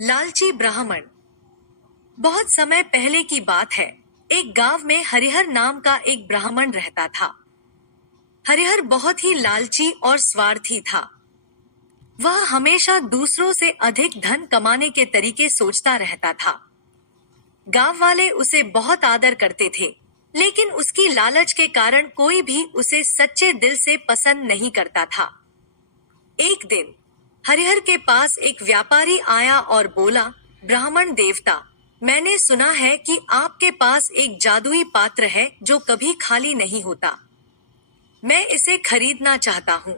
लालची ब्राह्मण। बहुत समय पहले की बात है। एक गांव में हरिहर नाम का एक ब्राह्मण रहता था। हरिहर बहुत ही लालची और स्वार्थी था। वह हमेशा दूसरों से अधिक धन कमाने के तरीके सोचता रहता था। गांव वाले उसे बहुत आदर करते थे, लेकिन उसकी लालच के कारण कोई भी उसे सच्चे दिल से पसंद नहीं करता था। एक दिन हरिहर के पास एक व्यापारी आया और बोला, ब्राह्मण देवता, मैंने सुना है कि आपके पास एक जादुई पात्र है जो कभी खाली नहीं होता। मैं इसे खरीदना चाहता हूँ।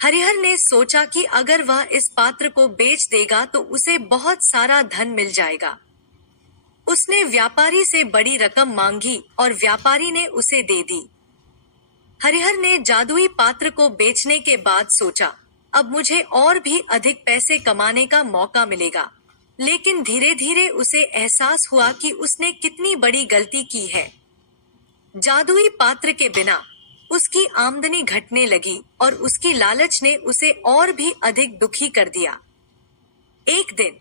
हरिहर ने सोचा कि अगर वह इस पात्र को बेच देगा तो उसे बहुत सारा धन मिल जाएगा। उसने व्यापारी से बड़ी रकम मांगी और व्यापारी ने उसे दे दी। हरिहर ने जादुई पात्र को बेचने के बाद सोचा, अब मुझे और भी अधिक पैसे कमाने का मौका मिलेगा। लेकिन धीरे धीरे उसे एहसास हुआ कि उसने कितनी बड़ी गलती की है। जादुई पात्र के बिना उसकी आमदनी घटने लगी और उसकी लालच ने उसे और भी अधिक दुखी कर दिया। एक दिन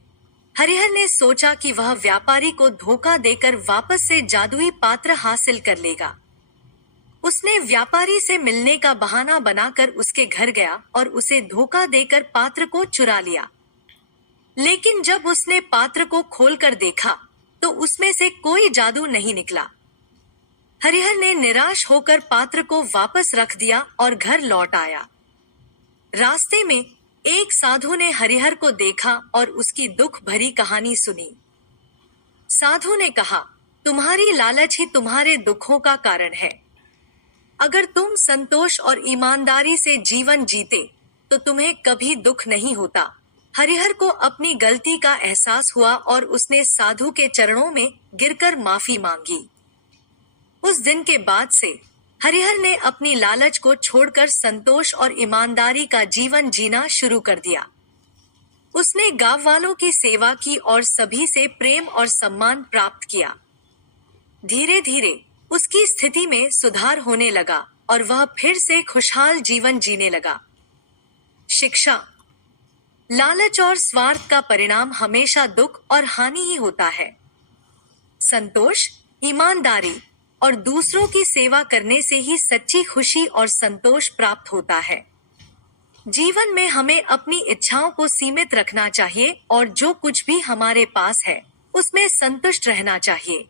हरिहर ने सोचा कि वह व्यापारी को धोखा देकर वापस से जादुई पात्र हासिल कर लेगा। उसने व्यापारी से मिलने का बहाना बनाकर उसके घर गया और उसे धोखा देकर पात्र को चुरा लिया। लेकिन जब उसने पात्र को खोलकर देखा तो उसमें से कोई जादू नहीं निकला। हरिहर ने निराश होकर पात्र को वापस रख दिया और घर लौट आया। रास्ते में एक साधु ने हरिहर को देखा और उसकी दुख भरी कहानी सुनी। साधु ने कहा, तुम्हारी लालच ही तुम्हारे दुखों का कारण है। अगर तुम संतोष और ईमानदारी से जीवन जीते तो तुम्हें कभी दुख नहीं होता। हरिहर को अपनी गलती का एहसास हुआ और उसने साधु के चरणों में गिरकर माफी मांगी। उस दिन के बाद से हरिहर ने अपनी लालच को छोड़कर संतोष और ईमानदारी का जीवन जीना शुरू कर दिया। उसने गांव वालों की सेवा की और सभी से प्रेम और सम्मान प्राप्त किया। धीरे धीरे उसकी स्थिति में सुधार होने लगा और वह फिर से खुशहाल जीवन जीने लगा। शिक्षा। लालच और स्वार्थ का परिणाम हमेशा दुख और हानि ही होता है। संतोष, ईमानदारी और दूसरों की सेवा करने से ही सच्ची खुशी और संतोष प्राप्त होता है। जीवन में हमें अपनी इच्छाओं को सीमित रखना चाहिए और जो कुछ भी हमारे पास है उसमें संतुष्ट रहना चाहिए।